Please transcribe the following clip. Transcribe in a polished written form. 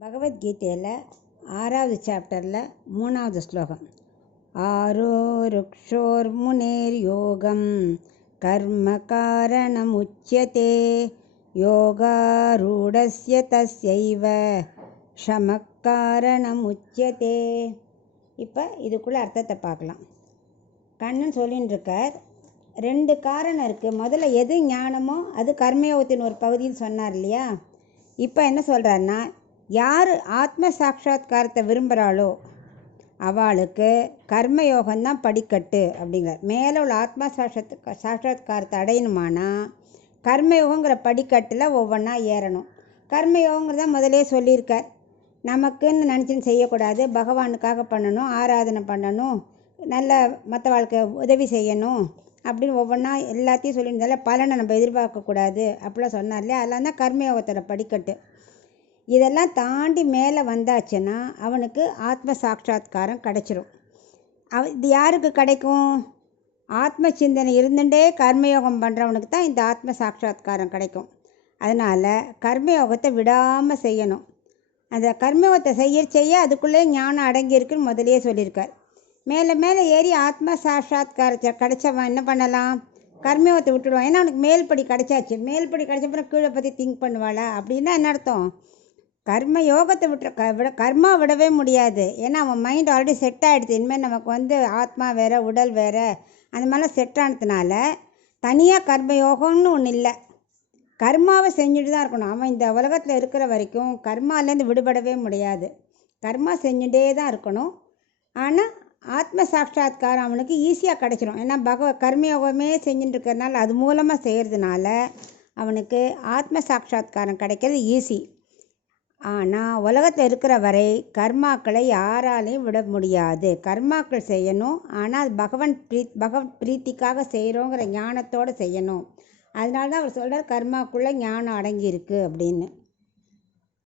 பகவத்கீதையில் 6வது சாப்டரில் 3வது ஸ்லோகம். ஆரோருக்ஷோர்முனேர் யோகம் கர்ம காரணமுச்யதே யோகாரூடஸ்ய தஸ்யைவ ஷமக்காரணமுச்யதே. இப்போ இதுக்குள்ளே அர்த்தத்தை பார்க்கலாம். கண்ணன் சொல்லின்னு இருக்கார், 2 காரணம் இருக்குது. முதல்ல எது ஞானமோ அது கர்மயோகத்தின் ஒரு பகுதின்னு சொன்னார் இல்லையா. இப்போ என்ன சொல்கிறாருன்னா, யார் ஆத்ம சாட்சா்காரத்தை விரும்புகிறாளோ அவளுக்கு கர்மயோகம்தான் படிக்கட்டு அப்படிங்கிறார். மேலே உள்ள ஆத்மா சாட்சா்காரத்தை அடையணுமானா கர்மயோகங்கிற படிக்கட்டில் ஒவ்வொன்றா ஏறணும். கர்மயோகங்கிறத முதலே சொல்லியிருக்கார். நமக்குன்னு நினச்சின்னு செய்யக்கூடாது, பகவானுக்காக பண்ணணும், ஆராதனை பண்ணணும், நல்ல மற்ற வாழ்க்கை உதவி செய்யணும் அப்படின்னு ஒவ்வொன்றா எல்லாத்தையும் சொல்லியிருந்தால பலனை நம்ம எதிர்பார்க்கக்கூடாது அப்படிலாம் சொன்னார் இல்லையா. அதெல்லாம் தான் கர்மயோகத்தோட படிக்கட்டு. இதெல்லாம் தாண்டி மேலே வந்தாச்சுன்னா அவனுக்கு ஆத்ம சாட்சா்காரம் கிடைச்சிரும். இது யாருக்கு கிடைக்கும்? ஆத்ம சிந்தனை இருந்துட்டே கர்மயோகம் பண்ணுறவனுக்கு தான் இந்த ஆத்ம சாட்சா்காரம் கிடைக்கும். அதனால் கர்மயோகத்தை விடாமல் செய்யணும். அந்த கர்மயோகத்தை செய்ய அதுக்குள்ளே ஞானம் அடங்கியிருக்குன்னு முதலே சொல்லியிருக்கார். மேலே மேலே ஏறி ஆத்ம சாட்சா்காரத்தை கிடைச்சவன் என்ன பண்ணலாம்? கர்மயோகத்தை விட்டுடுவான். ஏன்னா அவனுக்கு மேல்படி கிடைச்சாச்சு. மேல்படி கிடைச்சப்பறம் கீழே பற்றி திங்க் பண்ணுவாளா அப்படின்னா என்ன அர்த்தம்? கர்ம யோகத்தை கர்மா விடவே முடியாது. ஏன்னா அவன் மைண்ட் ஆல்ரெடி செட் ஆகிடுது. இனிமேல் நமக்கு ஆத்மா வேறு உடல் வேறு அந்த மாதிரிலாம் செட் ஆனதுனால தனியாக கர்மயோகம்னு ஒன்று இல்லை. கர்மாவை செஞ்சுட்டு தான் இருக்கணும். அவன் இந்த உலகத்தில் இருக்கிற வரைக்கும் கர்மாலேருந்து விடுபடவே முடியாது. கர்மா செஞ்சுட்டே தான் இருக்கணும். ஆனால் ஆத்ம சாட்சா்காரம் அவனுக்கு ஈஸியாக கிடச்சிரும். ஏன்னா கர்மயோகமே செஞ்சுட்டு இருக்கிறதுனால அது மூலமாக செய்கிறதுனால அவனுக்கு ஆத்ம சாட்சா்காரம் கிடைக்கிறது ஈஸி. ஆனால் உலகத்தில் இருக்கிற வரை கர்மாக்களை யாராலையும் விட முடியாது. கர்மாக்கள் செய்யணும், ஆனால் பகவத் பிரீத்திக்காக செய்கிறோங்கிற ஞானத்தோடு செய்யணும். அதனால தான் அவர் சொல்கிறார் கர்மாக்குள்ளே ஞானம் அடங்கியிருக்கு அப்படின்னு.